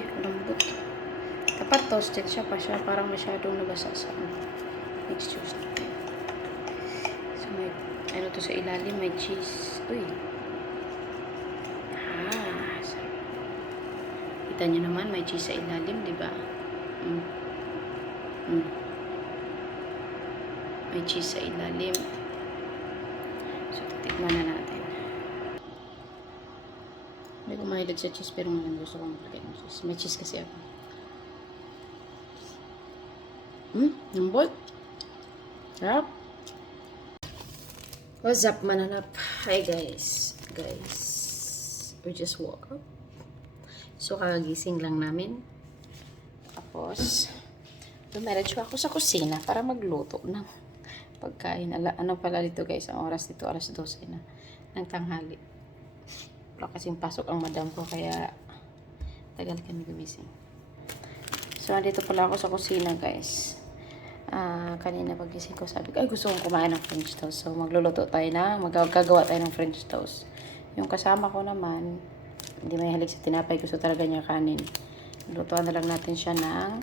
lambot. Dapat toasted siya pa siya. Parang masyadong nabasa sa mixtures natin. So, may, ano to sa ilalim, may cheese. Uy. Sarap. Kita nyo naman, may cheese sa ilalim, di ba? May cheese sa ilalim. So, titikman na natin. Hindi ko mahilig sa cheese, pero ngayon gusto kong maglagay ng cheese. May cheese kasi ako. Lambot. Sarap. What's up, mananap? Hi, guys. We just woke up. So, kakagising lang namin. Tapos, dumiretso ako sa kusina para magluto ng pagkain. Ano pala dito, guys? Ang oras dito, alas 12 na ng tanghali. Pero kasing pasok ang madam ko, kaya tagal kami gumising. So, andito pala ako sa kusina, guys. Kanina pagising ko, sabi ko, ay, gusto kong kumain ng French toast. So, magluluto tayo magagawa tayo ng French toast. Yung kasama ko naman, hindi may halik sa tinapay. Gusto talaga niya kanin. Lutuan na lang natin siya ng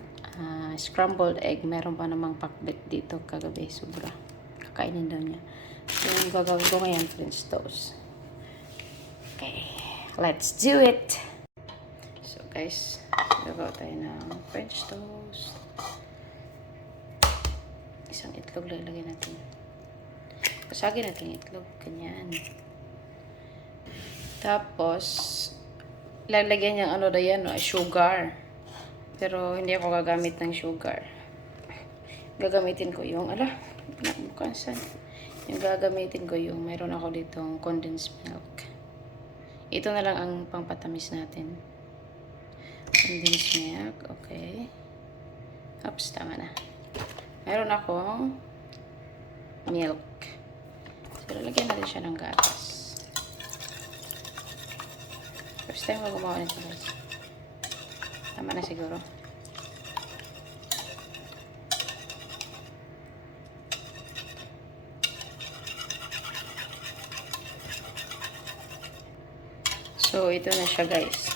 scrambled egg. Meron pa namang pakbet dito kagabi. Sobra. Kakainin daw niya. So, yung gagawin ko ngayon, French toast. Okay. Let's do it! So, guys, gagawa tayo ng French toast. Isang itlog lalagyan natin. Pasagin natin yung itlog. Ganyan. Tapos, lalagyan niyang ano na yan, sugar. Pero, hindi ako gagamit ng sugar. Gagamitin ko yung, yung gagamitin ko yung, mayroon ako ditong condensed milk. Ito na lang ang pangpatamis natin. Condensed milk, okay. Oops, tama na. Meron akong milk. So, lalagyan natin siya ng gatas. First time ko gumawa nito, guys. Tama na siguro. So, ito na siya, guys.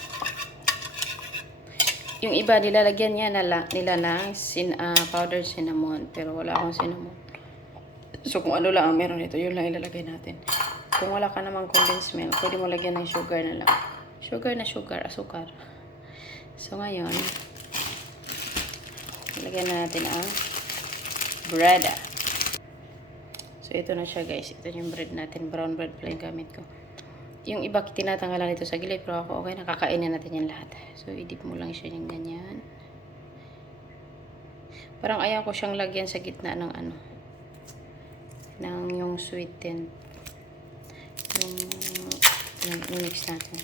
Yung iba, nilalagyan niya nila ng powdered cinnamon. Pero wala akong cinnamon. So, kung ano lang ang meron nito, yun lang ilalagay natin. Kung wala ka namang condensed milk, pwede mo lagyan ng sugar na lang. Asukar. So, ngayon, lagyan na natin ang bread. So, ito na siya, guys. Ito yung bread natin. Brown bread pala yung gamit ko. Yung iba, tinatanggalan nito sa gilid. Pero ako, okay, nakakainin natin yung lahat. So, i-dip mo lang siya yung ganyan. Parang ayaw ko siyang lagyan sa gitna ng ng yung sweetened. Yung mix natin.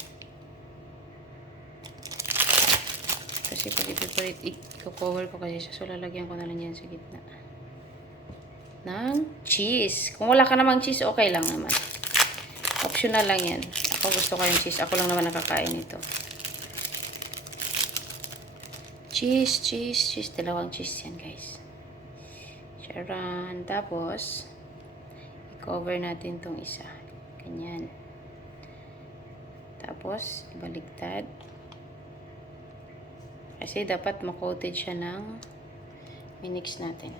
Kasi pag i-cover ko kasi siya. So, lalagyan ko na lang yan sa gitna. Ng cheese. Kung wala ka namang cheese, okay lang naman. Optional lang yan. Ako gusto ko yung cheese. Ako lang naman nakakain ito. Cheese. Dalawang cheese yan, guys. Charan. Tapos, i-cover natin tong isa. Ganyan. Tapos, ibaliktad. Kasi dapat makoated siya ng minix natin.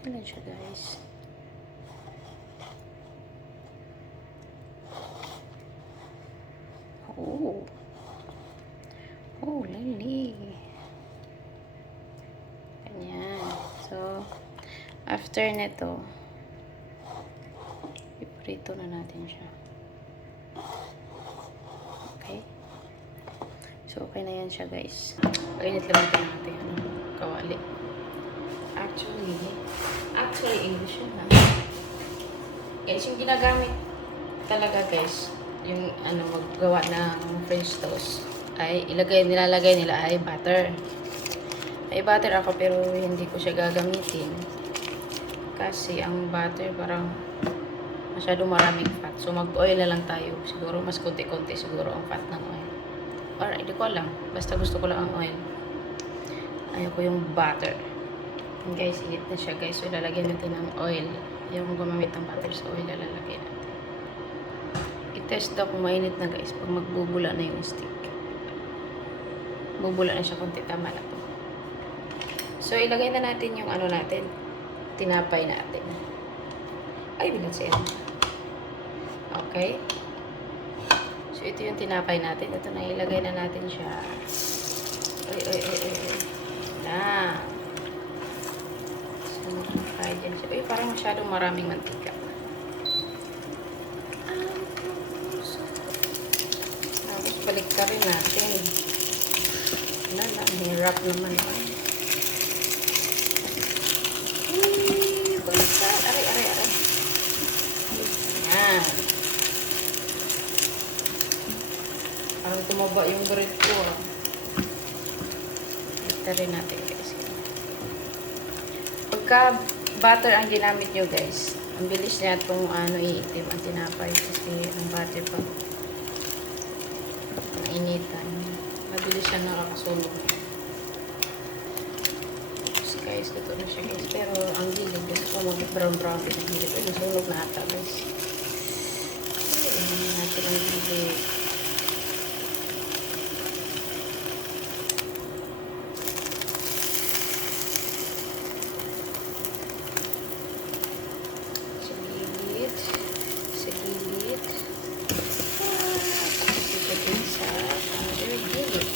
Ayan siya, guys. Lali. Ganyan. So, after nito, iprito na natin siya. Okay? So, okay na yan siya, guys. Painit lang natin kawali. Actually, English yun, ha? Guys, yung ginagamit talaga, guys, yung maggawa ng French toast, ay nilalagay nila ay butter. May butter ako, pero hindi ko siya gagamitin. Kasi ang butter parang masyadong maraming fat. So, mag-oil na lang tayo. Siguro, mas konti-konti siguro ang fat ng oil. Or, hindi ko alam. Basta gusto ko lang ang oil. Ayaw ko yung butter. And guys, higit na siya, guys. So, lalagyan natin ng oil. Yung gumamit ng butter sa oil, lalagyan natin. test daw kung mainit na guys pag magbubula na yung stick. Bubula na siya konti, tama na to. So, ilagay na natin yung ano natin, tinapay natin. Ay, bilat siya. Okay. So, ito yung tinapay natin. Ito na, ilagay na natin siya. Ay. Na. So, nakakaya dyan siya. Ay, parang masyadong maraming mantika. Tapos, balik ka rin natin. Wala, hirap naman. Baliktad. Aray. Yan. Parang tumaba yung bread ko. Baliktad rin natin guys. Pagka butter ang ginamit nyo guys, ang bilis niya itong iitim ang tinapay kasi ang butter pa mainitan. Mabilis siya nakakasunog. So guys, ito na siya guys. Pero ang gilid, gusto ko mag-brown din ang gilid. Ay, nasunog na ata guys. Ayan natin ang gilid. Sa gilid. Tapos ito din sa other gilid.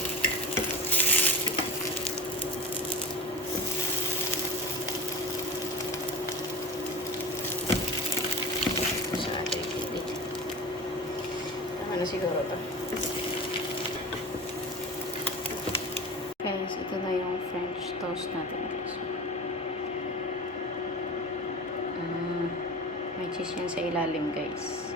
Tama na siguro ito. Guys, ito na yung French toast natin guys. May cheese yan sa ilalim guys.